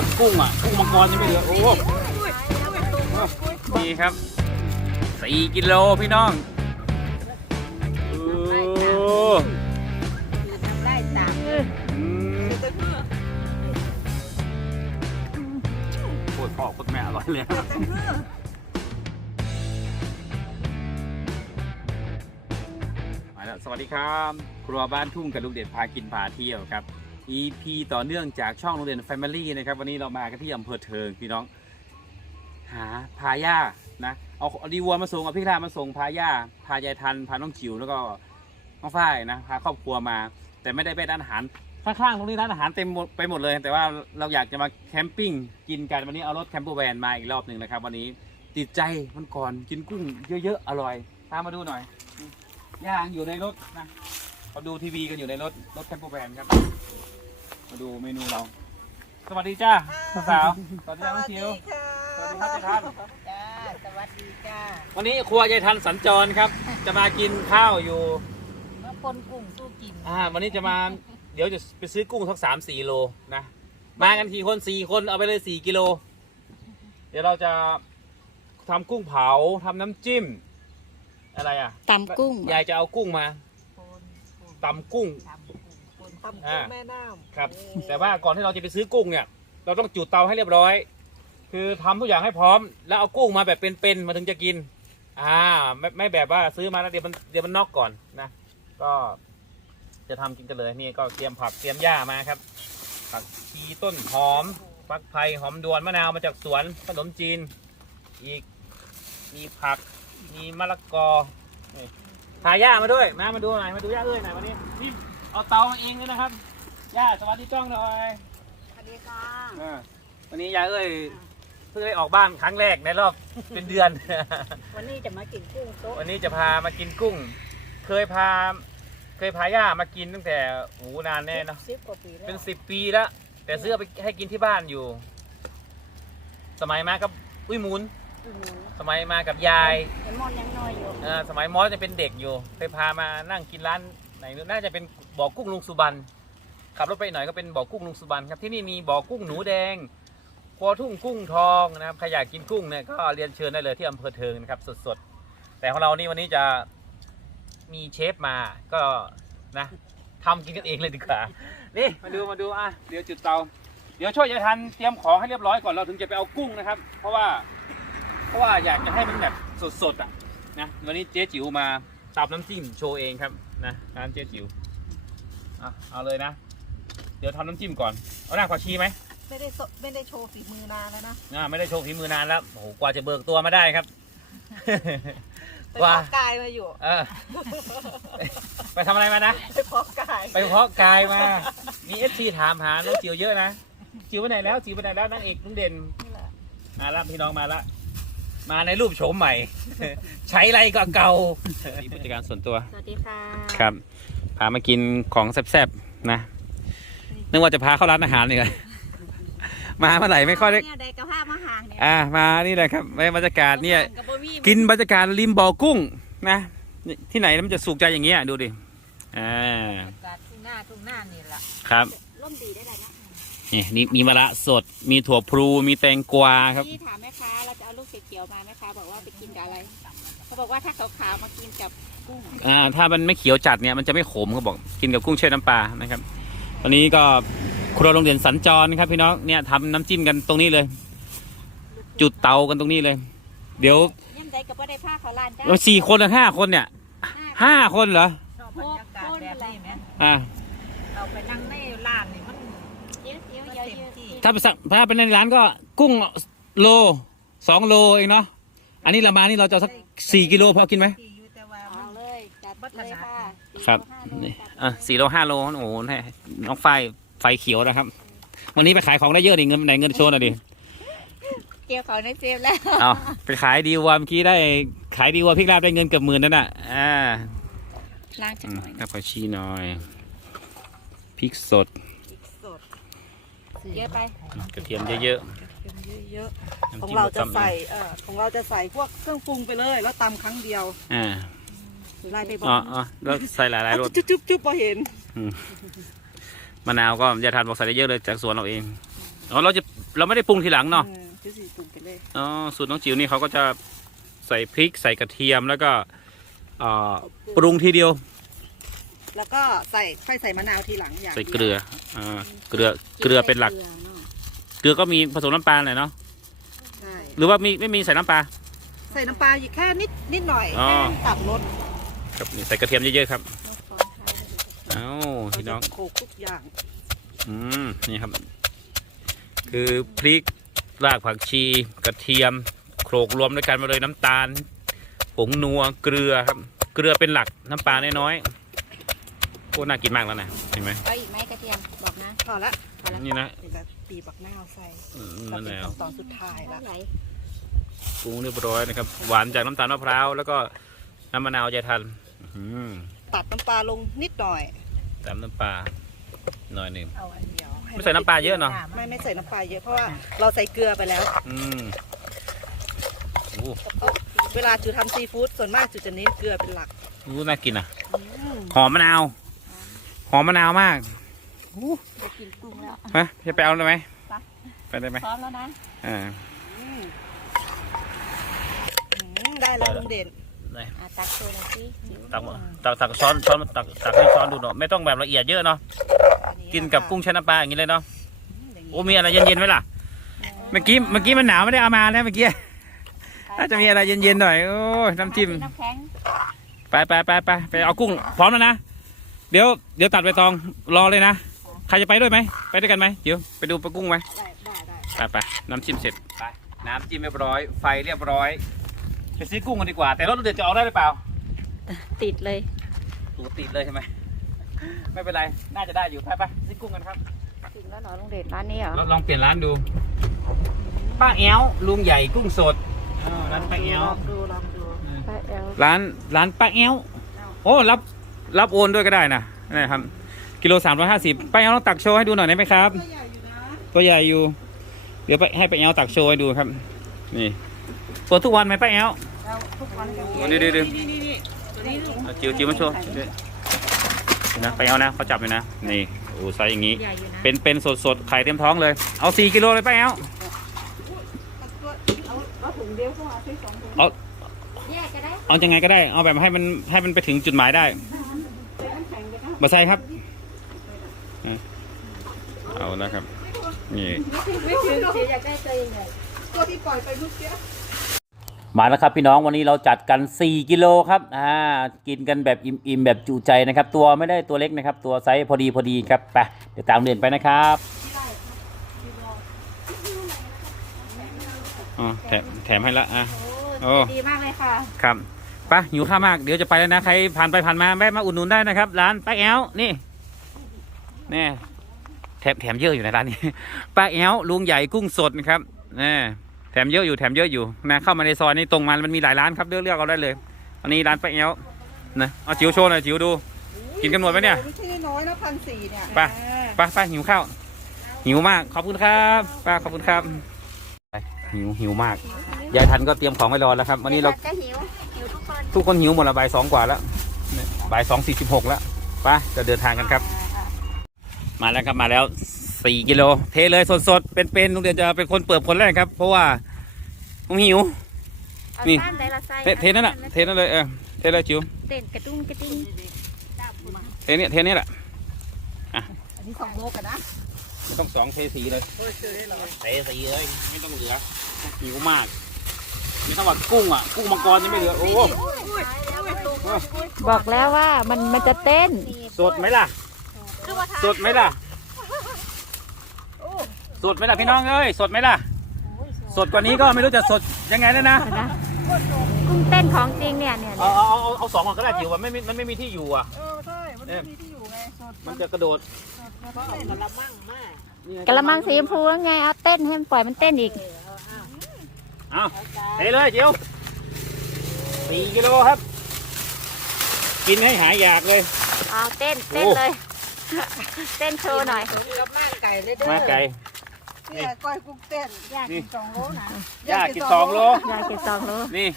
อนกุ้งอะกุ้งมังกรยังไม่เหลือโอ้โหนี่ครับสี่กิโลพี่น้องโอ้ทำได้ตามอืมโคตรพ่อโคตรแม่อร่อยเลยมาแล้วสวัสดีครับ ครัวบ้านทุ่งกับลุงเด่นพากินพาเที่ยวครับ EP ต่อเนื่องจากช่องโรงเรียน Family นะครับ วันนี้เรามากันที่อำเภอเทิงพี่น้อง หาพาย่านะเอาอดีวัวมาส่งเอาพี่ลามาส่งพาย่าพายายทันพาน้องจิ๋วแล้วก็น้องฝ้ายนะพาครอบครัวมา แต่ไม่ได้ไปร้านอาหารข้างๆตรงนี้ร้านอาหารเต็มไปหมดเลย แต่ว่าเราอยากจะมาแคมปิ้งกินกันวันนี้เอารถแคมเปอร์แวนมาอีกรอบหนึ่งนะครับ วันนี้ติดใจมันก่อนกินกุ้งเยอะๆอร่อยตามมาดูหน่อยย่างอยู่ในรถนะเราดูทีวีกันอยู่ในรถรถแคมเปอร์แวนครับ มาดูเมนูเรา สวัสดีจ้าสาวๆสวัสดีจ้าน้องจิ๋วสวัสดีครับเจ๊ทันจ้า สวัสดีจ้าวันนี้ครัวยายทันสัญจรครับ จะมากินข้าวอยู่เมื่อคนกุ้งสู้กินอ่า วันนี้จะมา เดี๋ยวจะไปซื้อกุ้งสักสามสี่โลนะ มากันกี่คนสี่คนเอาไปเลยสี่กิโล เดี๋ยวเราจะทำกุ้งเผาทำน้ำจิ้ม อะไรอะตำกุ้งยายจะเอากุ้งมาคนกุ้งตำกุ้งทำกุ้งคนทำอ่ากุ้งแม่น้ำครับ แต่ว่าก่อนที่เราจะไปซื้อกุ้งเนี่ย เราต้องจุดเตาให้เรียบร้อย คือทำทุกอย่างให้พร้อม แล้วเอากุ้งมาแบบเป็นๆมาถึงจะกิน อ่า ไม่ไม่แบบว่าซื้อมาแล้วเดี๋ยวมันเดี๋ยวมันนอกก่อนนะ ก็จะทำกินกันเลยนี่ก็เตรียมผักเตรียมหญ้ามาครับ ผักชีต้นหอมฟักไผ่หอมดวนมะนาวมาจากสวนขนมจีน อีกมีผักมีมะละกอนี่พาหญ้ามาด้วยมามาดูหน่อยมาดูหญ้าเอ้ยหน่อยวันนี้นี่ เอาเตามาเองเลยนะครับย่าสวัสดีจ้องหน่อยสวัสดีค่ะอ่าวันนี้ยายเอ้ยเพิ่งได้ออกบ้านครั้งแรกในรอบ เป็นเดือน วันนี้จะมากินกุ้งโต๊ะวันนี้จะพามากินกุ้ง เคยพา เคยพาย่ามากินตั้งแต่โหูนานแน่เนาะสิบกว่าปีแล้วเป็นสิบปีแล้วแต่ซื้อเอาไปให้กินที่บ้านอยู่ สมัยมากับอุ้ยหมุน อื้อหือสมัยมากับยายไอ้มอนยังน้อยอยู่เออสมัยมอสจะเป็นเด็กอยู่ เคยพามานั่งกินร้านไหนนู้นน่าจะเป็น บ่อกุ้งลุงสุบันขับรถไปหน่อยก็เป็นบ่อกุ้งลุงสุบันครับที่นี่มีบ่อกุ้งหนูแดงครัวทุ่งกุ้งทองนะครับใครอยากกินกุ้งเนี่ยก็เรียนเชิญได้เลยที่อำเภอเทิงนะครับสดๆ แต่ของเรานี่วันนี้จะมีเชฟมาก็นะทำกินกันเองเลยดีกว่า นี่มาดูมาดูอะเดี๋ยวจุดเตา เดี๋ยวช่วยยายทันเตรียมของให้เรียบร้อยก่อนเราถึงจะไปเอากุ้งนะครับ เพราะว่าเพราะว่าอยากจะให้มันแบบสดๆอะนะวันนี้เจ๊จิ๋วมาตับน้ำจิ้มโชว์เองครับนะร้านเจ๊จิ๋ว อะเอาเลยนะ เดี๋ยวทำน้ำจิ้มก่อน เอาหน้าผักชีไหมไม่ได้โซไม่ได้โชว์ฝีมือนานแล้วนะอ่าไม่ได้โชว์ฝีมือนานแล้ว โอ้โห กว่าจะเบิกตัวมาได้ครับ ไปว่าเพาะกายมาอยู่ เออ ไปทำอะไรมานะ ไปเพาะกายไปเพาะกายมา มีเอฟซีถามหาน้องจิ๋วเยอะนะ จิ๋วไปไหนแล้ว จิ๋วไปไหนแล้วนางเอกลุงเด่นนี่แหละมาละพี่น้องมาละ มาในรูปโฉมใหม่ ใช้ไรก็เก่านี่ผู้จัดการส่วนตัว สวัสดีค่ะ ครับพามากินของแซ่บๆนะ นึกว่าจะพาเข้าร้านอาหารนี่เลยมาเมื่อไหร่ไม่ค่อยได้เนี่ยได้กระเพาะมาห่างเนี่ยอ่ามานี่แหละครับบรรยากาศเนี่ยกับบะหมี่กินบรรยากาศริมบ่อกุ้งนะที่ไหนมันจะสุขใจอย่างเงี้ยดูดิอ่าบรรยากาศทุ่งหน้าทุ่งหน้านี่แหละครับร่มดีได้เลยนะนี่นี่มีมะระสดมีถั่วพลูมีแตงกวาครับที่ถามแม่ค้าเราจะเอาลูกเขียวๆมาแม่ค้าบอกว่าไปกินกับอะไรเขาบอกว่าถ้าขาวๆมากินกับกุ้ง อ่าถ้ามันไม่เขียวจัดเนี่ยมันจะไม่ขมเขาบอกกินกับกุ้งแช่น้ำปลานะครับวันนี้ก็ครัวโรงเรียนสัญจรนะครับ พี่น้องเนี่ยทำน้ำจิ้มกันตรงนี้เลย จุดเตากันตรงนี้เลย เดี๋ยวย่ำใดกับว่าได้ผ้าเขาวลานจ้าเราสี่คนหรือห้าคนเนี่ยห้าคนเหรอชอบบรรยากาศแบบนี้ไหมอ่าเราไปนั่งในร้านนี่มันเยอะเยอะมันเยอะเต็มเยอะที่ถ้าไปสั่งถ้าเป็นในร้านก็กุ้งโลสองโลเองเนาะอันนี้เรามานี่เราจะเอาสักสี่กิโลพอกินไหม เลยค่ะครับนี่อะสี่โลห้าโลโอ้โหให้น้องไฟไฟเขียวนะครับ วันนี้ไปขายของได้เยอะดิเงินไหนเงินโชว์หน่อยดิ เกี่ยวเขาในเฟรมแล้วเอาไปขายดีวัวเมื่อกี้ได้ขายดีวัวพริกลาบได้เงินเกือบหมื่นนั่นน่ะอ่าล้างจัอืงมหน่อยครับผักชีหน่อยพริกสดสดเยอะไปกระเทียมเยอะเยอะๆๆน้ำของจิ้มเราจะตำใส่เออของเราจะใส่พวกเครื่องปรุงไปเลย แล้วตำครั้งเดียว อ่า ไล่ไปบออ๋อกอ๋อแล้วใส่หลายๆรสจุ๊บจุ๊บจุ๊บพอเห็นมะนาวก็ยายทานบอกใส่ได้เยอะเลยจากสวนเราเองอ๋อเราจะเราไม่ได้ปรุงทีหลังเนาะอืมคือสีปรุงไปเลยอ๋อสูตรน้องจิ๋วนี่เขาก็จะใส่พริกใส่กระเทียมแล้วก็เอ่อปรุงทีเดียว แล้วก็ใส่ค่อยใส่มะนาวทีหลังอย่างใส่เกลืออ่าเกลือเกลือเป็นหลัก เกลือก็มีผสมน้ำปลาหน่อยเนาะใช่หรือว่ามีไม่มีใส่น้ำปลา ใส่น้ำปลาอีกแค่นิดนิดหน่อยอ๋อ แค่ตัดรส ครับนี่ใส่กระเทียมเยอะๆครับเอ้าพี่น้องโขลกทุกอย่าง อืมนี่ครับ คือพริกรากผักชี กระเทียมโขลกรวมด้วยกันมาเลยน้ำตาลผงนัวเกลือครับ เกลือเป็นหลักน้ำปลาน้อยๆโอ้น่ากินมากแล้วนะเห็นไหมเอาอีกไหมกระเทียมบอกนะพอละเอาละนี่นะเดี๋ยวจะตีบักหน้าวใส่อืมเรานั่นเป็นแล้วขั้นตอนสุดท้ายละไหลปรุงเรียบร้อยนะครับ หวานจากน้ำตาลมะพร้าวแล้วก็น้ำมะนาวใจทันอืม ตัดน้ำปลาลงนิดหน่อยตามน้ำปลาหน่อยหนึ่ง เอาอันเดียวไม่ใส่น้ำปลาเยอะเนาะ ไม่ไม่ใส่น้ำปลาเยอะเพราะว่าเราใส่เกลือไปแล้ว อืมโอ้เวลาจูทำซีฟู้ดส่วนมากจูจะเน้นเกลือเป็นหลักโหน่ากินอะ อืมหอมมะนาว หอมมะนาวมากจะกินกุ้งแล้วฮะจะไปเอาได้ไหมไป ไปได้ไหมพร้อมแล้วนะอ่าอืมอืมได้แล้วลุงเด่น ไหนอะตักโชว์หน่อยสิจิ๋วตักมาตักตักช้อนช้อนตักตักให้ช้อนดูเนาะไม่ต้องแบบละเอียดเยอะเนาะอักินกับกุ้งแช่น้ำปลาอย่างนี้เลยเนาะย่างนี้โอ้มีอะไรเย็นๆไหมล่ะเมื่อกี้เมื่อกี้มันหนาวไม่ได้เอามานะเมื่อกี้น่าจะมีอะไรเย็นๆหน่อยโอ้ยน้ำจิ้มน้ำแข็งไปไปไปไปไปเอากุ้งพร้อมแล้วนะเดี๋ยวเดี๋ยวตัดใบตองรอเลยนะใครจะไปด้วยไหมไปด้วยกันไหมเดี๋ยวไปดูปลากุ้งไหมได้ได้ได้ไปไปน้ำจิ้มเสร็จไปน้ำจิ้มเรียบร้อย ไฟเรียบร้อย ไปซื้อกุ้งกันดีกว่า แต่รถเดือดจะออกได้หรือเปล่า ติดเลยตูติดเลยใช่ไหม ไม่เป็นไร น่าจะได้อยู่ ไปไปซื้อกุ้งกันครับถึงแล้วเหรอลุงเดชร้านนี้เหรอเราลองเปลี่ยนร้านดู ป้าแอวลุงใหญ่กุ้งสดอ้าวร้านป้าแอลวองดูลองดูไปเอลร้านร้านป้าแอวโอ้รับรับโอนด้วยก็ได้นะนะครับ กิโลสามร้อยห้าสิบป้าแอวลองตักโชว์ให้ดูหน่อยได้ไหมครับ ตัวใหญ่อยู่นะตัวใหญ่อยู่เดี๋ยวไปให้ป้าแอวตักโชว์ให้ดูครับ นี่เปิดทุกวันไหมป้าแอวเรา ทุกวันกันโอ้นี่นี่นี่นี่นี่นี่ตัวนี้ลูกเอาจิ๋วจิ๋วมาโชว์นี่นะป้าแอวนะเขาจับเลยนะนี่โอ้ไซส์อย่างนี้ ใหญ่อยู่นะเป็นเป็นสดสดๆไข่เต็มท้องเลยเอาสี่กิโลเลยป้าแอวเอาเอาถุงเดียวก็เอาซื้อสองถุงเอาแยกก็ได้เอายังไงก็ได้ เอาแบบให้มันให้มันไปถึงจุดหมายได้เป็นน้ำแข็งเลยนะมาใส่ครับอะเอาแล้วครับนี่ ไม่ถึงเดี๋ยวอยากได้ตัวใหญ่ตัวที่ปล่อยไปเมื่อกี้ มาแล้วครับพี่น้องวันนี้เราจัดกัน 4 กิโลครับอ่ากินกันแบบอิ่มๆแบบจุใจนะครับ ตัวไม่ได้ตัวเล็กนะครับ ตัวไซส์พอดีพอดีครับไปเดี๋ยวตามเรียนไปนะครับอ๋อแถมแถมให้ละอะโอ้โอ้ดีมากเลยค่ะครับไปะหิวข้าวมากเดี๋ยวจะไปแล้วนะใครผ่านไปผ่านมาแวะมาอุดหนุนได้นะครับ ร้านป้าแอลนี่นี่แถมแถมเยอะอยู่ในร้านนี้ป้าแอลลุงใหญ่กุ้งสดนะครับนี่ แถมเยอะอยู่แถมเยอะอยู่นะเข้ามาในซอยนี้ตรงมามันมีหลายร้านครับเลือกเลือกเอาได้เลยอันนี้ร้านป้าแอลนะเอาจิ๋วโชว์หน่อยจิ๋วดู กินกันหมดไหมเนี่ยไม่ใช่น้อยนะพันสี่เนี่ยไปป้าป้าหิวข้าวหิวมากขอบคุณครับป้าขอบคุณครับไปหิวหิวมากยายทันก็เตรียมของไว้รอแล้วครับ วันนี้เราก็หิวหิวทุกคนทุกคนหิวหมดละบ่ายสองกว่าแล้วเนี่ยบ่ายสองสี่สิบหกแล้วไปจะเดินทางกันครับ มาแล้วครับมาแล้ว สี่กิโล เทเลยสดๆ เป็นๆลุงเดียนจะเป็นคนเปิดคนแรกครับ เพราะว่าผมหิวเอานี่สั้นได้ละไส้เทเทนั่นแหละเทนั่นเลยเออเทเลยจิ๋วเต้นกระตุ้งกระติ้งเทเนี่ยเทเนี่ยแหละอันนี้สองโลกันนะไม่ต้องสองเทสีเลยโอ้ยซื้อได้เลยเทสีเลยไม่ต้องเหลือหิวมากไม่ต้องว่ากุ้งอะกุ้งมังกรยังไม่เหลือโอ้โหบอกแล้วว่ามันมันจะเต้น สดไหมล่ะสดไหมล่ะ สดไหมล่ะพี่น้องเอ้ยสดไหมล่ะ สดกว่านี้ก็ไม่รู้จะสดยังไงแล้วนะนะกุ้งเต้นของจริงเนี่ยเนี่ยเอาเอาเอาเอาสองก่อนก็ได้จิ๋วมันไม่มีมันไม่มีที่อยู่อะเออใช่มันไม่มีที่อยู่ไงสดมันจะกระโดดมันก็เป็นกระมังมากกระมังสีชมพูแล้วไงเอาเต้นให้มันปล่อยมันเต้นอีกเอาเทเลยจิ๋วสี่กิโลครับ กินให้หายอยากเลยเอาเต้นเต้นเลยเต้นโชว์หน่อยสมกับนั่งไก่เลยเด้อมาไก่เนี่ยก้อยกุ้งเต้นอยากนี่สองโลนะย่ากินสองโลอยากกินสองโลนี่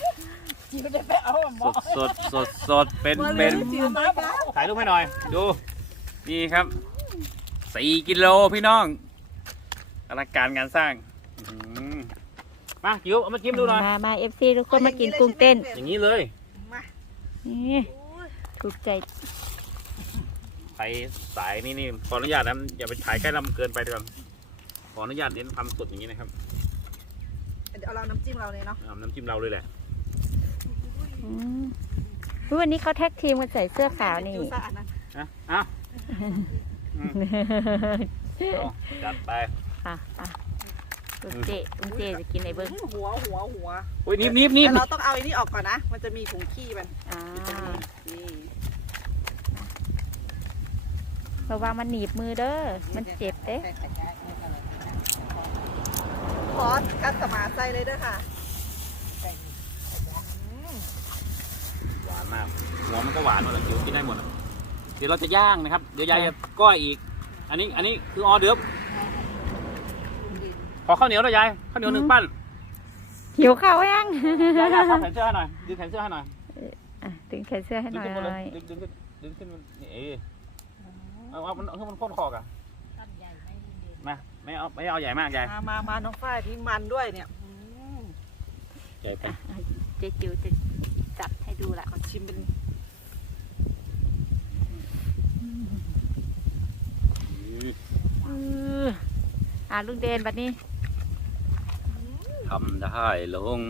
จิ๋วได้ไปเอาหมสอดสดสดสดเป็นมาเลเป็ยนจิ๋วมาบ้าถ่ายรูปให้หน่อย ดูนี่ครับสี่กิโลพี่น้องออลังการงานสร้างอื้อหือมาจิ๋วเอามาจิ้มดูหน่อยมามาเอฟซีทุกคนมากินกุ้งเต้น อย่างนี้เลยมานี่โอ้ยถูกใจไปสายนี่นี่ขออนุญาตนะอย่าไปถ่ายใกล้ลำเกินไปเดี๋ยวก่อน ขออนุญาตเน้นความสดอย่างนี้นะครับเดี๋ยวเอาเราน้ำจิ้มเราเลยเนาะเอาน้ำจิ้มเราเลยแหละอืมอุ๊ยวันนี้เขาแท็กทีมกันใส่เสื้อขาวนี่ จูซ่าอันนั้นนะอะอืมเอาจัดไปอะอะลุงเจลุงเจจะกินในเบิ้งหัวหัวหัวโอ้ยนิบนิบนิบแต่เราต้องเอาไอ้นี่ออกก่อนนะ มันจะมีถุงขี้มันอ่านี่ระวังมันหนีบมือเด้อ มันเจ็บเด้ข อกัดสมาใส่เลยเด้วยค่ะอืมหวานมาก หัวมันก็หวานหมดเลยจิ๋วกินได้หมดอะเดี๋ยวเราจะย่างนะครับ เดี๋ยวยายจะก้อยอีก อันนี้ อันนี้คือออเดิร์ฟขอข้าวเหนียวหน่อยยาย ข้าวเหนียวหนึ่งปั้นหิวข้าวยังยายยายขอแขนเสื้อให้หน่อย ดึงแขนเสื้อให้หน่อยอะดึงแขนเสื้อให้ดึหงน่อขึ้นมาเลยยดึงดึงขึ้นดึงขึ้นมันนี่เออเอาเอามันเอามันโค่นคอกอะมา ไม่เอาไม่เอาใหญ่มากยายมามามาน้องฝ้ายที่มันด้วยเนี่ยอืมใหญ่ไปอะอะเจ๊จิ๋วจะจัดให้ดูละขอชิมเป็นเอออะลุงเดนบัดนี้ทำได้ลง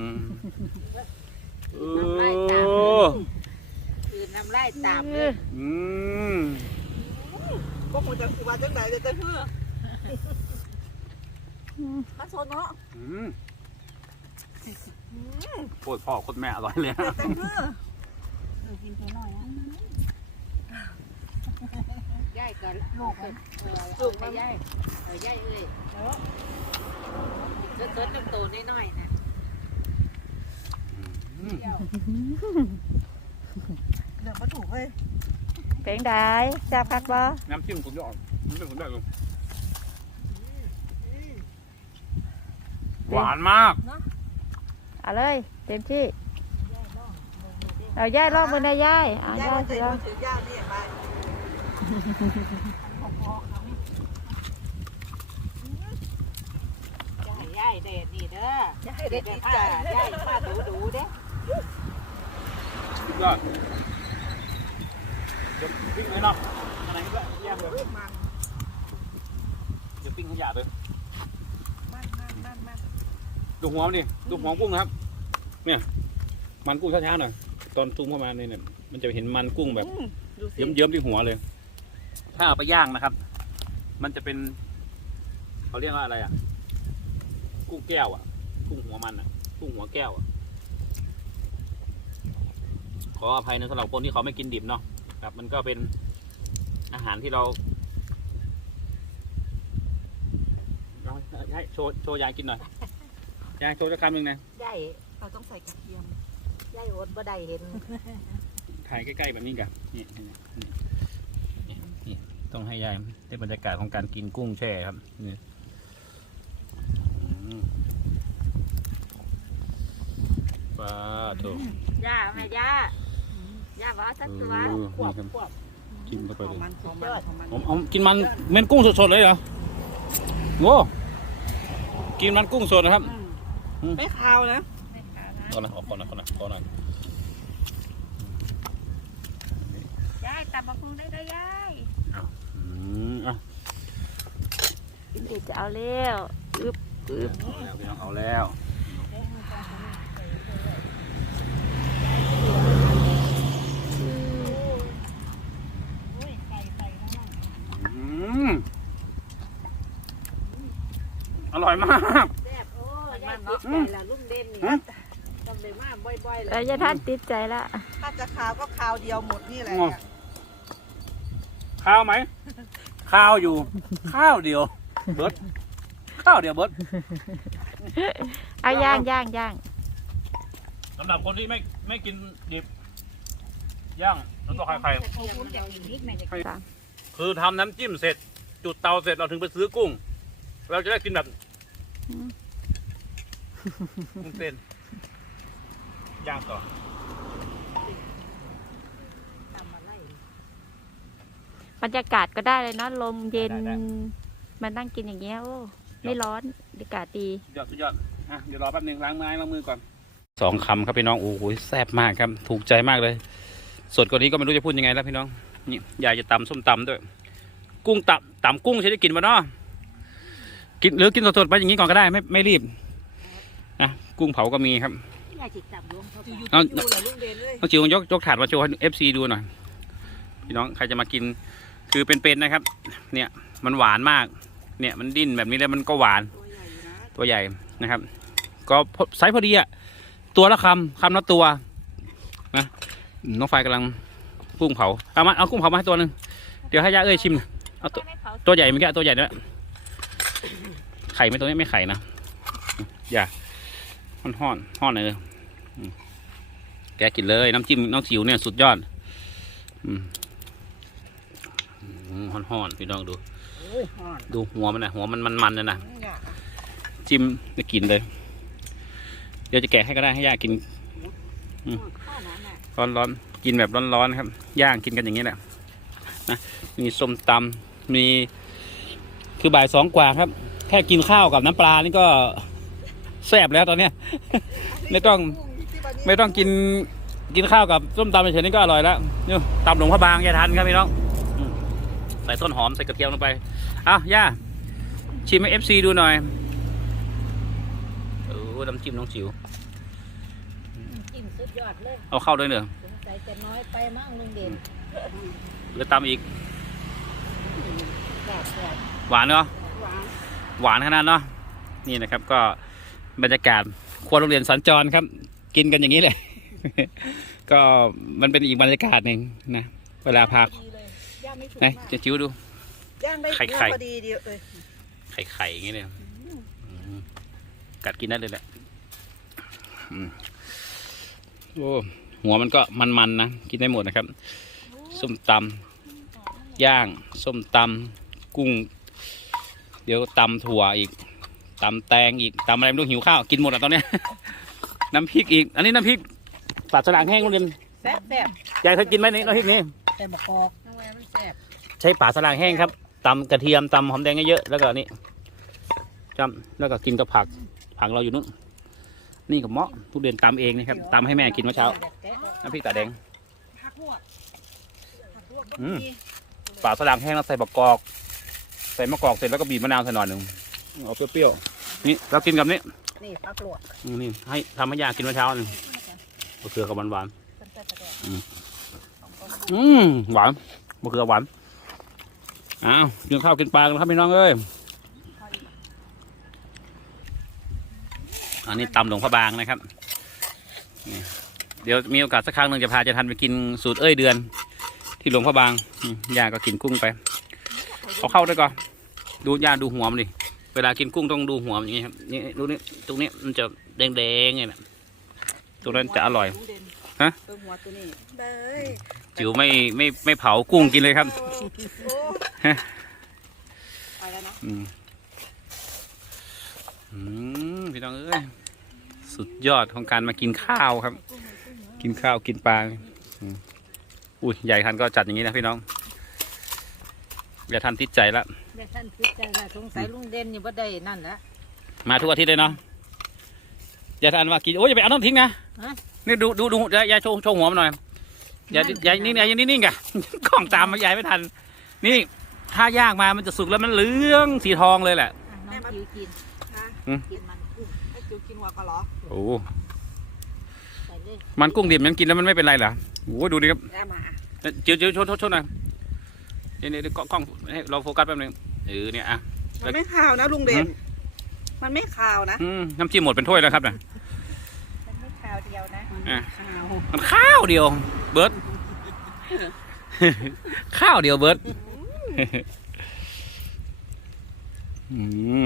โอ้คือน้ำลายตามเอเลอยอืมก็คงจะคือว่าจังไหนจะจะเฮือ ข้าโซนเนาะอืมโคตรพ่อโคตรแม่อร่อยเลยจะจะเฮือกินตัวน้อยอะย่ายกับลูกลูกย่ายเออย่ายเอ้ยเกิดน้ำโตน้อยๆนะอืมเดี๋ยวมาถูกเลยเป็นได้แซ่บคักบ่น้ำจิ้มสุดยอดน้ำจิ้มสุดยอดเลย หวานมาก เอาเลยเต็มที่เอาย่ายลอกมือนะย่ายอะย่าย่ายมันสิจะลอมือถือย่านี่ไปจะให้ย่ายเด็ดนี่เด้อย่าให้เด็ดดีใจย่ายมาดูดูเด้สุดยอดเดี๋ยวปิ้งเลยเนาะอะไรก็แยกเลยมันเดี๋ยวปิ้งขยะเลยมันมันมันมัน ดูหัวมันดิดูหัวกุ้งนะครับ เนี่ย มันกุ้งช้าๆหน่อยตอนซูมเข้ามาเนี่ยมันจะเห็นมันกุ้งแบบอืมดูสิเยิ้มๆที่หัวเลย ถ้าเอาไปย่างนะครับ มันจะเป็นเขาเรียกว่าอะไรอะ กุ้งแก้วอะ กุ้งหัวมันอะ กุ้งหัวแก้วอะขออภัยนะสำหรับคนที่เขาไม่กินดิบเนาะครับ มันก็เป็นอาหารที่เราเอาให้โชว์โชว์ยายกินหน่อย ยายโชว์จะคำหนึ่งนะย่ายเราต้องใส่กระเทียมย่ายอดบ่ได้เห็นถ่ายใกล้ๆแบบนี้กันนี่นี่นี่นี่นี่ต้องให้ยายได้บรรยากาศของการกินกุ้งแช่ครับนี่อืมปลาถูกย่าแม่ย่าย่าบอกสักตัวขวบขวบกินเข้าไปของเลยมันของมันของมันผมเอากินมันเม็นกุ้งสดๆเลยเหรอโง่กินมันกุ้งสดนะครับอืม ไม่คาวนะก่อนนะออกก่อนนะก่อนนะก่อนนะย่ายตำบักหุ่งได้ได้ย่ายอืมอะกินเด็ดจะเอาแล้วอึบอึบเอาแล้วพี่น้องเอาแล้วอืมอร่อยมาก ใจละลุงเด่นนี่ฮะจำเลยมาบ่อยๆเลเออยยายท่านติดใจละถ้าจะคาวก็คาวเดียวหมดนี่แหละอ๋อข้าวไหม ข้าวอยู่ ข้าวเดียว เบิร์ดข้าวเดียวเบิร์ดเอาย่างย่างย่างสำหรับคนที่ไม่ไม่กินดิบย่างแล้วก็ไข่ไข่ผมจะกินนิดไหมจะคือทำน้ำจิ้มเสร็จ จุดเตาเสร็จเราถึงไปซื้อกุ้ง เราจะได้กินแบบ กุ้งเต้นย่างต่อทำอะไรบรรยากาศก็ได้เลยเนาะลมเย็นได้ได้มานั่งกินอย่างเงี้ยโอ้ไม่ร้อนอากาศดีสุดยอดสุดยอดอะเดี๋ยวรอแป๊บนึงล้างไม้ล้างมือก่อนสองคำครับพี่น้องโอ้โหแซ่บมากครับ ถูกใจมากเลยสดกว่านี้ก็ไม่รู้จะพูดยังไงแล้วพี่น้องนี่ยายจะตำส้มตำด้วย กุ้งตำตำกุ้งใช้ได้กินปะเนาะกินหรือกินสดๆไปอย่างนี้ก่อนก็ได้ไม่ไม่รีบ อะกุ้งเผาก็มีครับอยากจิกจับรวมเขาไปเอาดูเหรอลุงเด่นเลยต้องจิวยกยกถาดมาโชว์ให้เอฟซีดูหน่อยพี่น้องใครจะมากิน คือเป็นๆนะครับ เนี่ยมันหวานมาก เนี่ยมันดิ้นแบบนี้แล้วมันก็หวาน ตัวใหญ่อยู่นะตัวใหญ่นะครับ ก็พอไซส์พอดีอะตัวละคำคำละตัวนะอืมน้องไฟกำลังกุ้งเผาเอามาเอากุ้งเผามาให้ตัวหนึ่งเดี๋ยวให้ย่าเอ้ยชิมหน่อยเอาตัวไม่เผาตัวใหญ่เมื่อกี้ตัวใหญ่ด้วยไข่ไม่ตัวนี้ไม่ไข่นะอย่า ห่อนห่อนห่อนเลยอืมแกกินเลยน้ำจิ้มน้องจิ๋วเนี่ยสุดยอดอืมอืมห่อนห่อนพี่น้องดูโอ้ยห่อนดูหัวมันนะหัวมันมันมันๆนะนะอยากจิ้มจะกินเลย เดี๋ยวจะแกะให้ก็ได้ให้ย่ากินข้าวนั้นน่ะร้อนร้อนๆกินแบบร้อนร้อนๆครับ ย่างกินกันอย่างนี้แหละนะมีส้มตำมีคือบ่ายสองกว่าครับ แค่กินข้าวกับน้ำปลานี่ก็ แซ่บแล้วตอนเนี้ย ไม่ต้องไม่ต้องกินกินข้าวกับส้มตำเฉยๆนี่ก็อร่อยแล้วนี่ตำหลวงพระบางอย่าทันครับพี่น้องอืมใส่ต้นหอมใส่กระเทียมลงไปอ้าวย่าชิมให้เอฟซีดูหน่อยเออน้ำจิ้มน้องจิ๋วจิ้มสุดยอดเลยเอาเข้าด้วยเนอะสงสัยจะน้อยไปมั่งลุงเด่นหรือตำอีกแซ่บแซ่บหวานเนาะหวานหวานขนาดเนาะนี่นะครับก็ บรรยากาศครัวโรงเรียนสัญจรครับ กินกันอย่างนี้เลย ก็มันเป็นอีกบรรยากาศหนึ่งนะเวลาพาดีเลยย่างไม่ถูกไหนมากจะจิ้วดู ย่างได้ไข่เนื้อไข่พอดีเดียวเลยไข่ไข่อย่างนี้เลยอืมกัดกินได้เลยแหละอืมโอ้หัวมันก็มันๆนะ กินได้หมดนะครับ ส้มตำย่าง ส้มตำกุ้ง เดี๋ยวตำถั่วอีก ตำแตงอีกตำอะไรไม่รู้หิวข้าวกินหมดอะตอนเนี้ย น้ำพริกอีก อันนี้น้ำพริกปลาสลางแห้งโรงเรียนแซ่บแซ่บยายเคยกินไหมนี่น้ำพริกนี้แต่บกอกทำไมมันแซ่บใช้ปลาสลางแห้งครับตำกระเทียมตำหอมแดงเยอะๆแล้วก็นี่จำแล้วก็กินกับผักผักเราอยู่นู่นนี่กับเมาะทุเรียนตำเองนี่ครับตำให้แม่กินเมื่อเช้าน้ำพริกตาแดงผักลวกผักลวกก็อืมมีปลาสลางแห้งแล้วใส่บะกอก ใส่มะกอกเสร็จแล้วก็บีบมะนาวใส่หน่อยหนึ่งเอาเปรี้ยวๆ นี่เรากินกับนี่นี่ผักลวกอืมนี่ให้ทำให้ยากินเมื่อเช้าหนึ่งมะเขือกับหวานหวานๆอืมอืมหวานมะเขือหวานอ้าวกินข้าวกินปลากันครับพี่น้องเอ้ยอันนี้ตำหลวงพระบางนะครับนี่เดี๋ยวมีโอกาสสักครั้งหนึ่งจะพาเจะทันไปกินสูตรเอ้ยเดือน ที่หลวงพระบางอืมย่าก็กินกุ้งไปเอาเข้าด้วยก่อนดูย่าดูหัวมันดิ เวลากินกุ้งต้องดูหัวมันอย่างนี้ครับนี่ดูนี่ตรงนี้มันจะแดงๆไงนะตรงนั้นจะอร่อยลุงเด่นฮะเติมหัวตัวนี้ได้จิ๋วไม่ไม่ไม่เผากุ้งกินเลยครับโอ้ไปแล้วนะอืมอืมพี่น้องเอ้ยสุดยอดของการมากินข้าวครับ กินข้าวกินปลาอืมอุ้ยใหญ่ทันก็จัดอย่างนี้นะพี่น้องอย่าทันติดใจละ เดี๋ยวท่านคิดใจละสงสัยลุงเด่นอยู่บ่ได้นั่นละมาทุกอาทิตย์เลยเนาะอย่าทันว่ากินโอ้ยอย่าไปเอาน้ำทิ้งนะฮะนี่ดูดูดูยายยายโชว์โชว์หัวมันหน่อยอย่าอย่านี่อย่าอย่านิ่งๆกะกล้องตามมายายไม่ทัน นี่ถ้าย่างมามันจะสุกแล้วมันเหลืองสีทองเลยแหละอะน้องจิ๋วกินนะอืมกินมันกุ้งให้จิ๋วกินหัวก็เหรอโอ้ใส่เลยมันกุ้งดิบมันกินแล้วมันไม่เป็นไรเหรอโอ้ดูดิครับ ได้มาเอ้ยจิ๋วจิ๋วโชว์โชว์โชว์หน่อย นี่นี่กล้องกล้องให้เราโฟกัสแป๊บนึงเออเนี่ยอะ มันไม่ขาวนะลุงเด่นมันไม่ขาวนะ อืมน้ำจิ้มหมดเป็นถ้วยแล้วครับนะมันไม่คราวเดียวนะ อะขาวมันข้าวเดียว เบิร์ด ข้าวเดียวเบิร์ดอื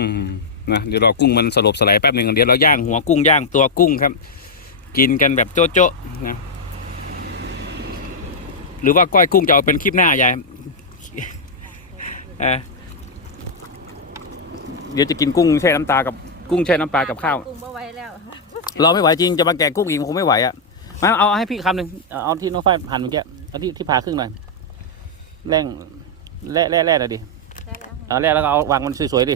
มนะเดี๋ยวรอกุ้งมันสลบสลายแป๊บหนึ่งเดี๋ยวเราย่างหัวกุ้งย่างตัวกุ้งครับ กินกันแบบโจ๊ะโจ๊ะนะหรือว่าก้อยกุ้งจะเอาเป็นคลิปหน้ายาย เออเดี๋ยวจะกินกุ้งแช่น้ำตากับกุ้งแช่น้ำปลากับข้าวกุ้งบ่ไหวแล้วเราไม่ไหวจริงจะมาแกะกุ้งอีกคงไม่ไหวอะมาเอาให้พี่คำหนึ่งเอาเอาที่น้องฝ้ายหั่นเมื่อกี้เอาที่ที่ผ่าครึ่งหน่อยแร่งแร่แร่แร่หน่อยดิได้แล้วเอาแร่แล้วก็เอาวางมันสวยๆดิ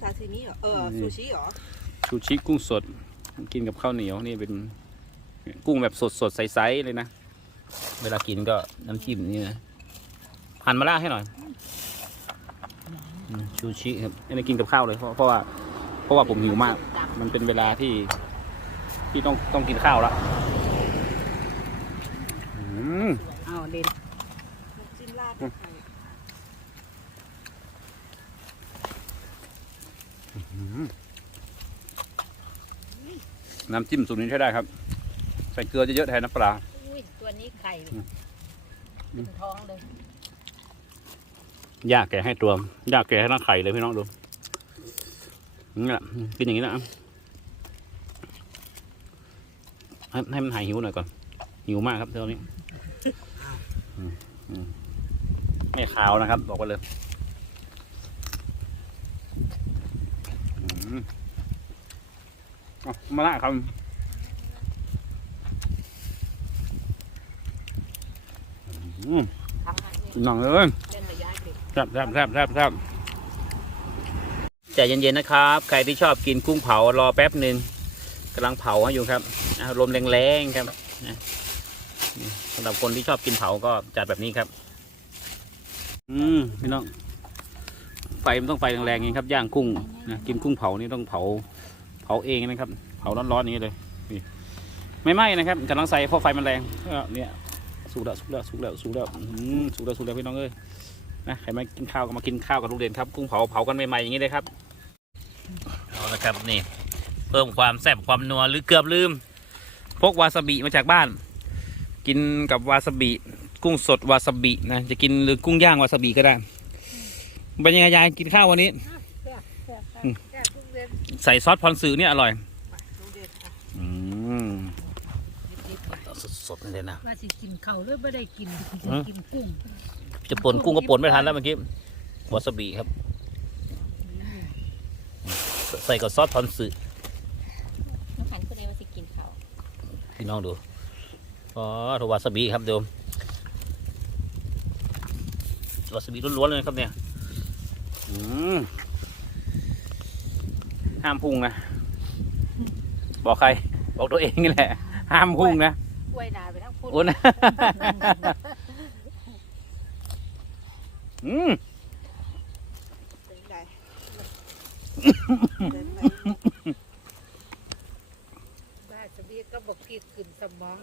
ซาซิมิเหรอเอออืมซูชิเหรอชูชิกุ้งสด กินกับข้าวเหนียวนี่เป็นกุ้งแบบสดสดๆใสๆเลยนะ เวลากินก็น้ำจิ้มนี่นะหั่นมาล่าให้หน่อยอืมชูชิครับอันนี้กินกับข้าวเลยเพราะเพราะว่าเพราะว่าผมหิวมาก มันเป็นเวลาที่ที่ต้องต้องกินข้าวแล้วอืมอ้าวเด่นน้ำจิ้มราดด้วยไข่น้ำจิ้มสูตรนี้ใช้ได้ครับ ใส่เกลือเยอะๆแทนน้ำปลาอุ้ยตัว นี้ไข่อืมเป็นท้องเลยยากแกะให้ตัวยากแกะให้ทั้งไข่เลยพี่น้องดูนี่แหละกินอย่างนี้นะให้ให้มันหายหิวหน่อยก่อน หิวมากครับตอนนี้อืมอืมไม่ขาวนะครับ บอกไปเลยอืมเอามาละครับอืม ทั้งนั้นนี่ หนังเลยเป็นระยะเด็กแซ่บแซ่บแซ่บแซ่บแซ่บใจเย็นๆนะครับ ใครที่ชอบกินกุ้งเผารอแป๊บหนึ่งกำลังเผาอยู่ครับอะลมแรงๆครับสำหรับคนที่ชอบกินเผาก็จัดแบบนี้ครับ อืมพี่น้องไฟมันต้องไฟแรงๆอย่างนี้ครับย่างกุ้งนะกินกุ้งเผานี่ต้องเผา เผาเองนะครับ เผาร้อนๆอย่างนี้เลยไม่ไหม้นะครับกำลังใส่เพราะไฟมันแรงเนี่ย สุกแล้วสุกแล้วสุกแล้วสุกแล้วสุกแล้วสุกแล้วพี่น้องเอ้ยนะใครมากินข้าวก็มากินข้าวกับลุงเด่นครับกุ้งเผาเผากันใหม่ๆอย่างนี้เลยครับเอาละครับนี่ เพิ่มความแซ่บความนัวหรือเกือบลืมพกวาซาบิมาจากบ้าน กินกับวาซาบิกุ้งสดวาซาบินะจะกินหรือกุ้งย่างวาซาบิก็ได้เป็นยังไงยายกินข้าววันนี้ ใส่ซอสพรอนสือเนี่ยอร่อยอืม สดๆเลยนะว่าสิกินเขาวหรือไม่ได้กินอืมกินกุ้งจะป่นกุ้งก็ป่นไม่ทันแล้วเมื่อกี้วาซาบิครับ ใส่กับซอสพรสือน้องขันก็เลยว่าสิกินเขาวพี่น้องดูอ๋อถวาซาบิครับเดี๋ยววาซาบิล้วนๆเลยนะครับเนี่ยอืมห้ามพุ่งนะ บอกใคร บอกตัวเองนี่แหละ ห้ามพุ่งนะก ล้วยนาไปทั้งพุ่นโอ้นะอืมเป็นไงเด่นไหมบ้าสบีก็บอกกินขึ้นสมอง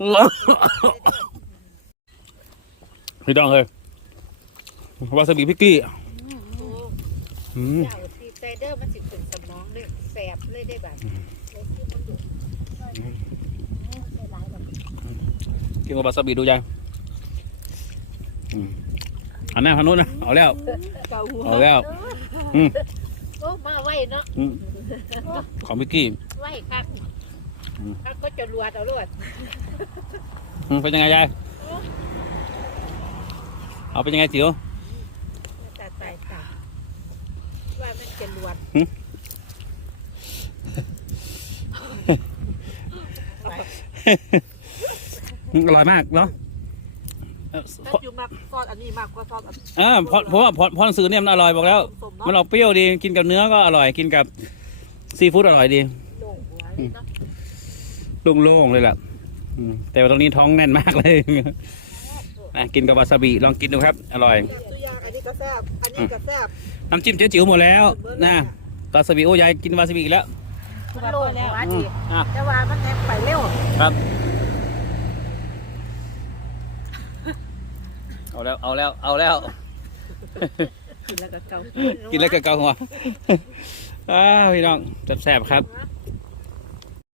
พี่ต้องเลยวาซาบิพิกกี้อืมเจ้าซีไซเดอร์มันสิขึ้นสมองเลยแสบเลยได้แบบเลยที่มันดุ กินกับวาซาบิดูยังอืมอันหน้าพันนู้นนะเอาแล้วเกาหัวเอาแล้วอืมโอ้มาไว้เนาะอืมของพิกกี้ไว้คักอืมแล้วก็จะรวดเอารวดอืมเป็นยังไงยายเอาเป็นยังไงจิ๋วตายตายตายว่ามันจะรวด อืมอร่อยมากเนาะเออแม่ยูมากซอสอันนี้มากกว่าซอสอันเออเพราะเพราะว่าพอพอหนังสือเนี่ยมันอร่อยบอกแล้วส้มๆมันเนาะออกเปรี้ยวดีกินกับเนื้อก็อร่อยกินกับซีฟู้ดอร่อยดีโล่งหัวเลยเนาะโล่งๆเลยแหละอืมแต่ว่าตรงนี้ท้องแน่นมากเลยนะกินกับวาซาบิลองกินดูครับ อร่อยตัวยางอันนี้ก็แซ่บอันนี้ก็แซ่บน้ำจิ้มเจ๊จิ๋วหมดแล้วนะวาซาบิโอ้ยายกินวาซาบิอีกแล้วมันโล่งหัวอืดีมอะแต่ว่ามันแนบไปเร็วครับ เอาแล้ว เอาแล้ว เอาแล้ว กินแล้วก็เกากินแล้วก็เกาหัวอ้าวพี่น้องแซ่บๆครับ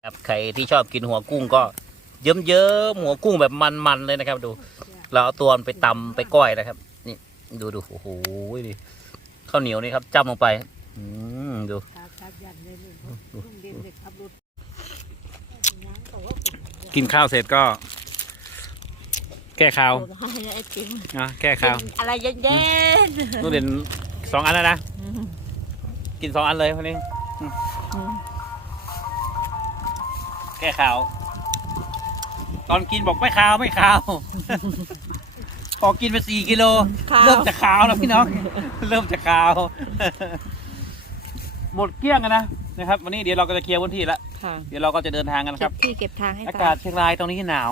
ครับใครที่ชอบกินหัวกุ้งก็เยิ้มๆหัวกุ้งแบบมันๆเลยนะครับ ดู เราเอาตัวมันไปตำไปก้อยนะครับ นี่ดูดูโอ้โหดิข้าวเหนียวนี่ครับจ้ำลงไป อืมดูขาขายันเลยเลยลุงเด่นเด็กขับรถยังแต่ว่าเป็นกินข้าวเสร็จก็ แก้ข้าวไอติมนะแก้ข้าวอะไรเย็นนู่นเด่นสองอันแล้วนะ กินสองอันเลยวันนี้อืมแก้ข่าว ตอนกินบอกไม่ขาวไม่ขาวพอกินไปสี่กิโล เริ่มจะขาวแล้วพี่น้อง เริ่มจะขาว หมดเกลี้ยงกันนะนะครับ วันนี้เดี๋ยวเราก็จะเคลียร์พื้นที่แล้วค่ะเดี๋ยวเราก็จะเดินทางกันนะคเก็รับบที่เก็บทางให้อาตากาศเชียงรายตรงนี้หนาว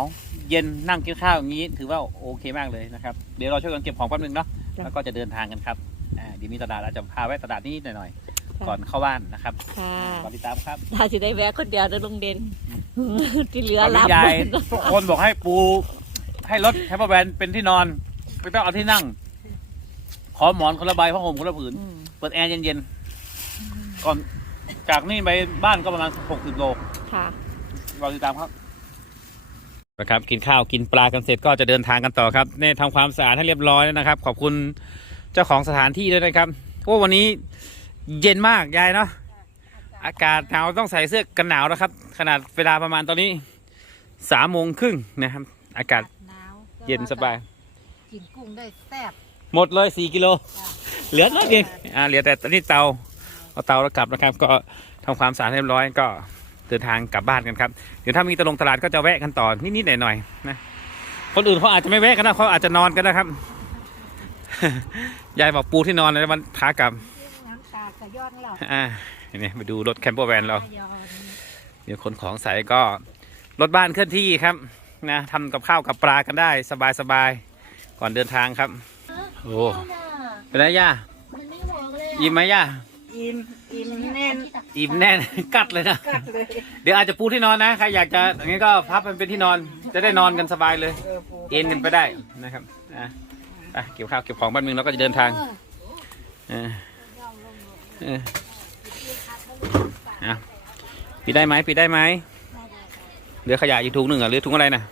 เย็นนั่งกินข้าวอย่างนี้ ถือว่าโอเคมากเลยนะครับ เดี๋ยวเราช่วยกันเก็บของแป๊บนึงเนาะแล้วก็จะเดินทางกันครับอ่าเดี๋ยวมีตลาดเราจะพาแวะตลาดนิดๆหน่อยๆก่อนเข้าบ้านนะครับค่ะก่อนติดตามครับถ้าจะได้แวะคนเดียวเดินลงเด่นที่เหลือตอนรันี้บยายทุกคนบอกให้ปู ให้รถแคมเปอร์แวนเป็นที่นอนไม่ต้องเอาที่นั่ง ขอหมอนคนละใบผ้าห่มคนละผืนอืมเปิดแอร์เย็นๆก่อนจากนี่ไปบ้านก็ประมาณ60โลค่ะรอติดตามครับ นะครับกินข้าวกินปลากันเสร็จก็จะเดินทางกันต่อครับเนี่ยทำความสะอาดให้เรียบร้อยแล้วนะครับ ขอบคุณเจ้าของสถานที่ด้วยนะครับโอ้วันนี้เย็นมากยายเนาะอากาศหนาวต้องใส่เสื้อกันหนาวนะครับ ขนาดเวลาประมาณตอนนี้สามโมงครึ่งนะครับ อากาศหนาวเย็นสบายกินกุ้งได้แซ่บหมดเลยสี่กิโลเหลือน้อยเองอ่าเหลือแต่ตอนนี้เตาเอาเตาแล้วกลับนะครับ ก็ทำความสะอาดเรียบร้อยก็ เดินทางกลับบ้านกันครับ เดี๋ยวถ้ามีตะลงตลาดก็จะแวะกันต่อนิดๆหน่อยๆนะคนอื่นเขาอาจจะไม่แวะกันนะเขาอาจจะนอนกันนะครับ ยายบอกปูที่นอนเลยวันขากลับน้ำตากระย้อนเราอ่าเนี่ยมาดูรถแคมเปอร์แวนเรากระย้อนเดี๋ยวขนของใส่ก็รถบ้านเคลื่อนที่ครับนะทำกับข้าวกับปลากันได้สบายๆก่อนเดินทางครับ โอ้เป็นไรย่าอิ่มไหมย่า อิ่มอิ่มแน่นอิ่มแน่น กัดเลยนะ กัดเลย เดี๋ยวอาจจะปูที่นอนนะ ใครอยากจะอย่างนี้ก็พับมันเป็นที่นอน จะได้นอนกันสบายเลย เออปูเอ็นกันไปได้นะครับอะไปเก็บข้าวเก็บของบ้านเมืองแล้วก็จะเดินทางเออเอออะปิดได้ไหมปิดได้ไหมเหลือขยะอีกถุงหนึ่งอะเหลือถุงอะไรนะ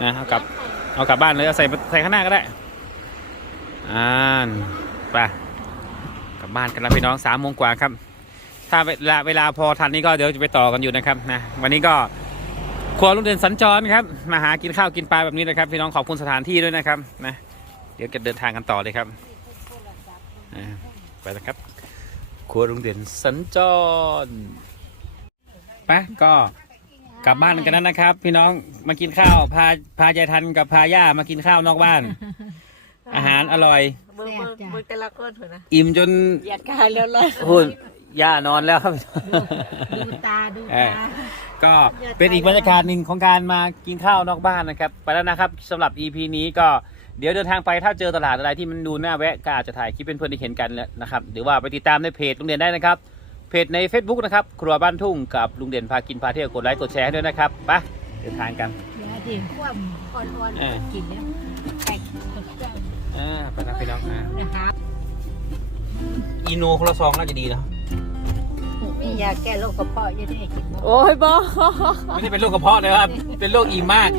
อะเอากลับ เอากลับบ้านเลยเอาใส่ใส่ข้างหน้าก็ได้อ่านไปกลั บ้านกันแล้วพี่น้องสามโมงกว่าครับ ถ้าเวลาเวลาพอทันนี้ก็เดี๋ยวจะไปต่อกันอยู่นะครับนะวันนี้ก็ครัวลุงเด่นสัญจรครับมาหากินข้าวกินปลาแบบนี้นะครับ พี่น้องขอบคุณสถานที่ด้วยนะครับนะเดี๋ยวจะเดินทางกันต่อเลยครับไปแล้วครับ ครัวลุงเด่นสัญจรไปก็กลับบ้านกันแล้วนะครับ พี่น้องมากินข้าวพาพายายทันกับพาย่ามากินข้าวนอกบ้าน อาหารอร่อย เบิ่งเบิ่งเบิ่งแต่ละคนเถอะนะอิ่มจนเหยียดกายแล้วเลยหุ่นย่านอนแล้วครับ ดูตาดูเอตาอก็เป็นอีกบรรยากาศหนึ่งของการมากินข้าวนอกบ้านนะครับ ไปแล้วนะครับสำหรับ EP นี้ก็เดี๋ยวเดินทางไปถ้าเจอตลาดอะไรที่มันดูน่าแวะก็อาจจะถ่ายคลิปเป็นเพื่อนที่เห็นกันแล้วนะครับ หรือว่าไปติดตามในเพจลุงเด่นได้นะครับ เพจใน Facebook นะครับ ครัวบ้านทุ่งกับลุงเด่นพากินพาเที่ยวกดไลค์กดแชร์ให้ด้วยนะครับไปเดินทางกัน เดี๋ยวเด่นคว่ำอ่อนเออๆกินแล้ว ไปนะพี่น้องอ่านะครับอีโนคนละซองน่าจะดีนะมียาแก้โรคกระเพาะอยังได้กินบ่โอ้ยบอไม่ใช่เป็นโรคกระเพาะนะครับ เป็นโรคอิ่มมาก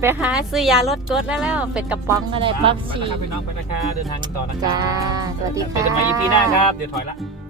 ไปหาซื้อยาลดกรดแล้วแล้วเป็นกระป๋องอะไรปั๊บไปชีนะครับพี่น้องไปนะคะเดินทางกันต่อนะครัจ้าบสวัสดีเจค่ะอกันใหม่ EP หน้าครับ เดี๋ยวถอยละค